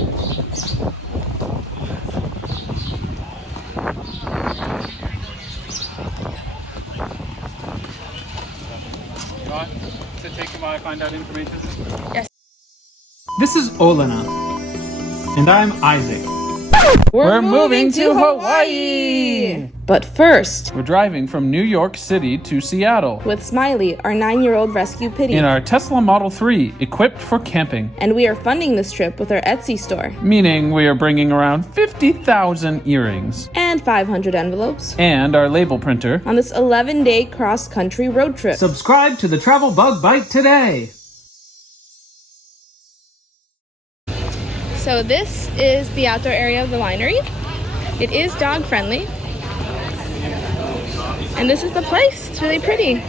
To take a while to find out information? Yes. This is Olena. And I'm Isaac. We're moving to Hawaii! But first, We're driving from New York City to Seattle with Smiley, our 9-year-old rescue pitty. in our Tesla Model 3, equipped for camping. And we are funding this trip with our Etsy store. Meaning we are bringing around 50,000 earrings. And 500 envelopes. And our label printer. On this 11-day cross-country road trip. Subscribe to the Travel Bug Bite today. So this is the outdoor area of the winery. It is dog friendly. And this is the place. It's really pretty.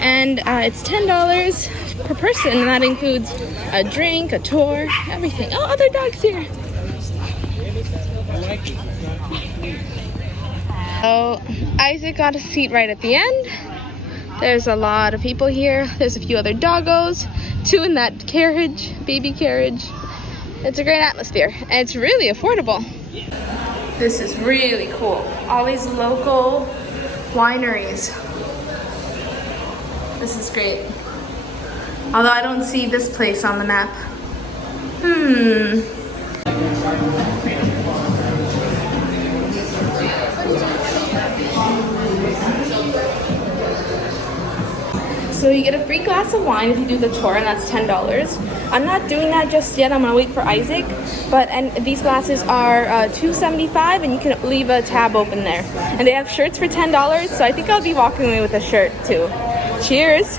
And it's $10 per person, and that includes a drink, a tour, everything. Oh, other dogs here. So Isaac got a seat right at the end. There's a lot of people here. There's a few other doggos, 2 in that carriage, baby carriage. It's a great atmosphere, and it's really affordable. This is really cool. All these local wineries. This is great. Although I don't see this place on the map. So you get a free glass of wine if you do the tour, and that's $10. I'm not doing that just yet. I'm gonna wait for Isaac. And these glasses are $2.75, and you can leave a tab open there. And they have shirts for $10, so I think I'll be walking away with a shirt too. Cheers.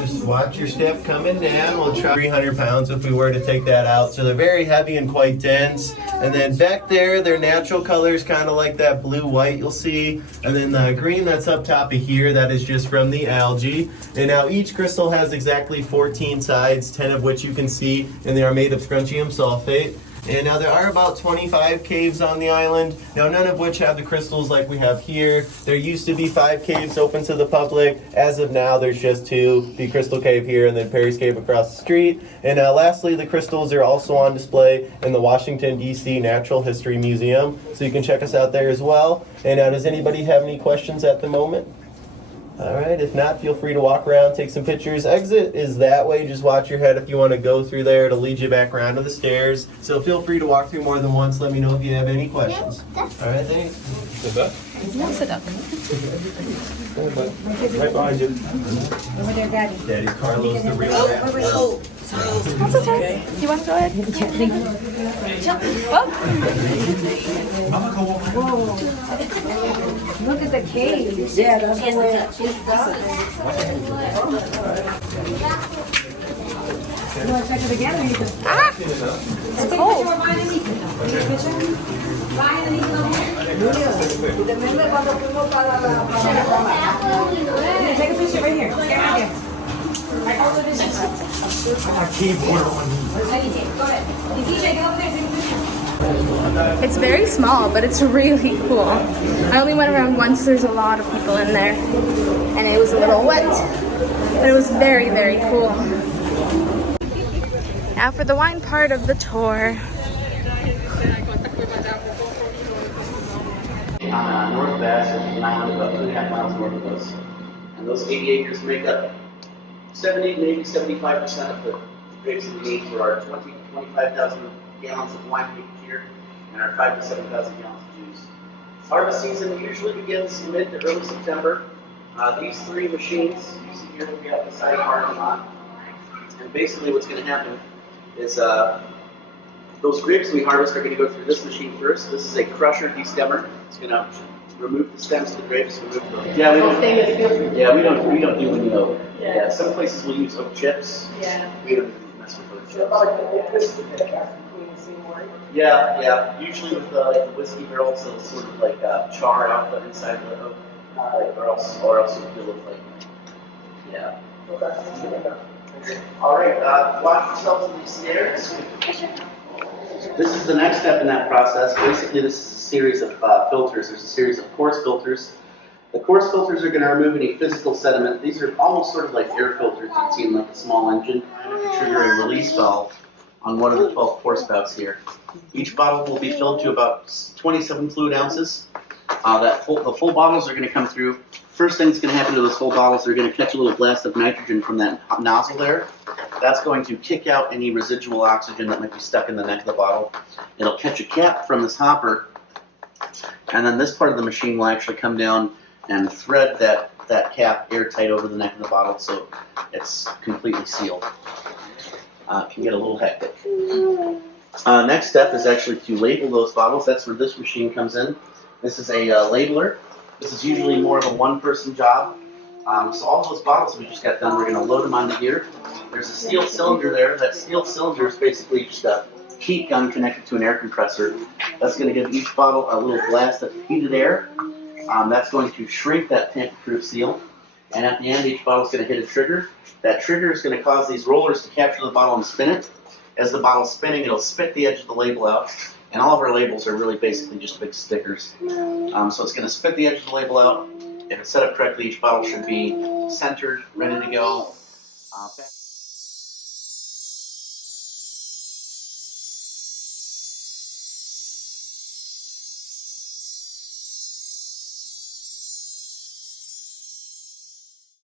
Just watch your step coming down. We'll try 300 pounds if we were to take that out. So they're very heavy and quite dense. And then back there, their natural colors, kind of like that blue-white you'll see. And then the green that's up top of here, that is just from the algae. And now each crystal has exactly 14 sides, 10 of which you can see, and they are made of scrunchium sulfate. And now there are about 25 caves on the island, now none of which have the crystals like we have here. There used to be 5 caves open to the public. As of now, there's just 2, the Crystal Cave here and then Perry's Cave across the street. And lastly, the crystals are also on display in the Washington, D.C. Natural History Museum, so you can check us out there as well. And does anybody have any questions at the moment? All right, if not, feel free to walk around, take some pictures. Exit is that way. Just watch your head if you want to go through there. It'll lead you back around to the stairs. So feel free to walk through more than once. Let me know if you have any questions. All right, thanks. Sit back. No, sit up. Right behind you. Over there, Daddy. Daddy Carlos, the real rap. That's okay. Do you want to go ahead? Look at the cave. Yeah, that's the way You want to check it again? Or you just... It's cold. Take a picture right here. Stand right here. It's very small, but it's really cool. I only went around once. There's a lot of people in there, and it was a little wet, but it was very, very cool. Now for the wine part of the tour. North Bass, which is an island about 2.5 miles north of us. And those 80 acres make up 70, maybe 75% of the grapes that we need for our 20 to 25,000 gallons of wine each year and our 5,000 to 7,000 gallons of juice. Harvest season usually begins mid to early September. These 3 machines, you see here, we have the side parking lot. And basically what's going to happen is Those grapes we harvest are going to go through this machine first. This is a crusher destemmer. It's going to remove the stems of the grapes. Yeah, we don't do any oak. Yeah, some places will use oak chips. Yeah. We don't mess with oak chips. Yeah. Usually with like the whiskey barrels, they'll sort of like char out the inside of the oak, or else it'll look like. Yeah. All right. Watch yourselves in these stairs. This is the next step in that process. Basically, this is a series of filters. There's a series of coarse filters. The coarse filters are going to remove any physical sediment. These are almost sort of like air filters you'd see in like a small engine. Trigger a release valve on one of the 12 pour spouts here. Each bottle will be filled to about 27 fluid ounces. The full bottles are going to come through. First thing that's going to happen to those full bottles, they're going to catch a little blast of nitrogen from that nozzle there. That's going to kick out any residual oxygen that might be stuck in the neck of the bottle. It'll catch a cap from this hopper, and then this part of the machine will actually come down and thread that cap airtight over the neck of the bottle so it's completely sealed. It can get a little hectic. Next step is actually to label those bottles. That's where this machine comes in. This is a labeler. This is usually more of a one-person job. So all those bottles we just got done, we're going to load them onto here. There's a steel cylinder there. That steel cylinder is basically just a heat gun connected to an air compressor. That's going to give each bottle a little blast of heated air. That's going to shrink that tamper-proof seal. And at the end, each bottle is going to hit a trigger. That trigger is going to cause these rollers to capture the bottle and spin it. As the bottle's spinning, it'll spit the edge of the label out. And all of our labels are really basically just big stickers. So it's going to spit the edge of the label out. If it's set up correctly, each bottle should be centered, ready to go.